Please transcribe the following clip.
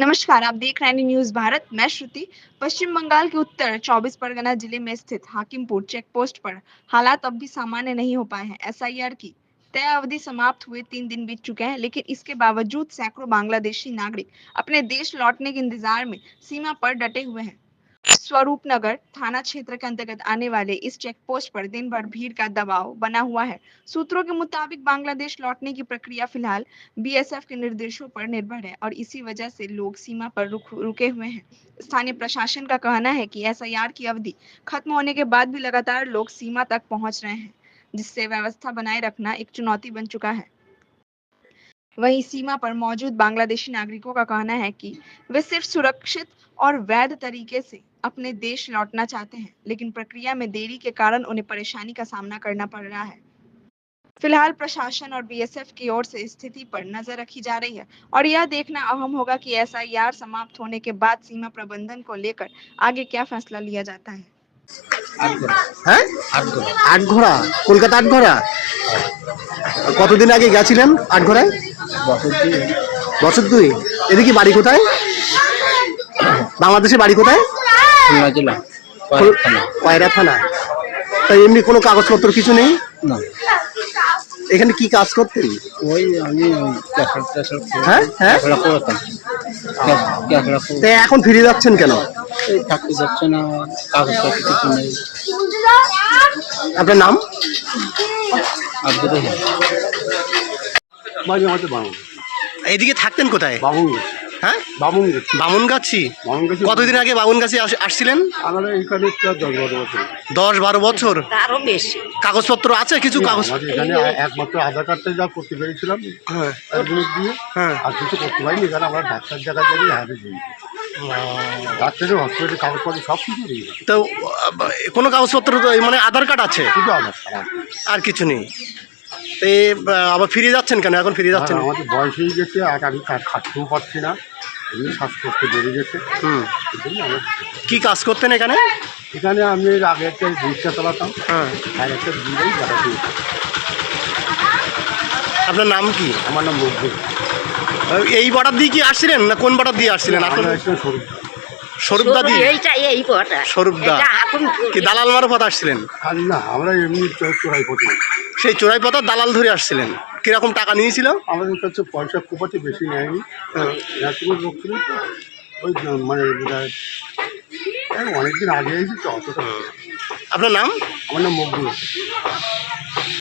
नमस्कार, आप देख रहे हैं न्यूज भारत। मैं श्रुति। पश्चिम बंगाल के उत्तर 24 परगना जिले में स्थित हाकिमपुर चेक पोस्ट पर हालात अब भी सामान्य नहीं हो पाए हैं। एसआईआर की तय अवधि समाप्त हुए 3 दिन बीत चुके हैं, लेकिन इसके बावजूद सैकड़ों बांग्लादेशी नागरिक अपने देश लौटने के इंतजार में सीमा पर डटे हुए हैं। स्वरूपनगर थाना क्षेत्र के अंतर्गत आने वाले इस चेक पोस्ट पर दिन भर भीड़ का दबाव बना हुआ है। सूत्रों के मुताबिक बांग्लादेश लौटने की प्रक्रिया फिलहाल बीएसएफ के निर्देशों पर निर्भर है और इसी वजह से लोग सीमा पर रुके हुए हैं। स्थानीय प्रशासन का कहना है कि एसआईआर की अवधि खत्म होने के बाद भी लगातार लोग सीमा तक पहुंच रहे हैं, जिससे व्यवस्था बनाए रखना एक चुनौती बन चुका है। वहीं सीमा पर मौजूद बांग्लादेशी नागरिकों का कहना है कि वे सिर्फ सुरक्षित और वैध तरीके से अपने देश लौटना चाहते हैं, लेकिन प्रक्रिया में देरी के कारण उन्हें परेशानी का सामना करना पड़ रहा है। फिलहाल प्रशासन और बीएसएफ की ओर से स्थिति पर नजर रखी जा रही है और यह देखना अहम होगा कि एसआईआर समाप्त होने के बाद सीमा प्रबंधन को लेकर आगे क्या फैसला लिया जाता है। হ্যাঁ, আটঘোড়া, কলকাতা আটঘোড়া। কতদিন আগে গেছিলেন আটঘোড়ায়? বছর দুই। এদিকে বাড়ি কোথায়? বাংলাদেশের বাড়ি কোথায়? খুলনা জেলা পায়রা থানা। তাই এমনি কোনো কাগজপত্র কিছু নেই? না, এখানে কি কাজ করতেন? ওই আমি হ্যাঁ হ্যাঁ, করতাম। তাই এখন ফিরে যাচ্ছেন কেন? এই থাকতে যাচ্ছে না, কাগজপত্র কিছু নেই। আপনার নাম? আব্দুর রহিম। বাড়ি আমাদের বামুন। এদিকে থাকতেন কোথায়? বামুন। হ্যাঁ, বামুন। বামুনগাছি। বামুনগাছি। কতদিন আগে বামুনগাছি আসছিলেন? আমরা এইখানে প্রায় 10-12 বছর। 10-12 বছর। আরো বেশি কাগজপত্র আছে কিছু? কাগজ আমাদের এখানে একমাত্র আধার কার্ডটাই যা করতে পেরেছিলাম হ্যাঁ অ্যাডমিট দিয়ে, হ্যাঁ। আর কিছু করতে পারিনি। এখানে আমরা ডাক্তার জায়গা থেকে হারিয়ে দিই, ডাক্তারের হসপিটালের কাগজপত্র সব কিছু দিই, তো কোনো কাগজপত্র তো মানে আধার কার্ড আছে, শুধু আধার কার্ড। আর কিছু নেই। তো আবার ফিরে যাচ্ছেন কেন? এখন ফিরে যাচ্ছেন? আমাদের বয়স হয়ে গেছে আর আমি খাটতেও পারছি না, এমনি শ্বাসকষ্ট বেড়ে গেছে। এই জন্য আমরা কি কাজ করতেন এখানে? এখানে আমি আগে একটা রিক্সা চালাতাম, হ্যাঁ। আর একটা দিলেই দেখাতে। আপনার নাম কি? আমার নাম মকবুল। এই বর্ডার দিয়ে কি আসছিলেন না কোন বর্ডার দিয়ে আসছিলেন? আসলে স্বরূপদা দি? এই বটা স্বরূপদা কি দালাল মারফত আসছিলেন? আর না, আমরা এমনি চোরাই পথে। সেই চোরাই পথা দালাল ধরে আসছিলেন। কিরকম টাকা নিয়েছিল? আমাদের কাছে পয়সা খুব একটা বেশি নেয়নি, ন্যাশনাল লোক ছিল তো, ওই মানে অনেকদিন আগে এসেছি তো অতটা। আপনার নাম? আমার নাম মকবুল।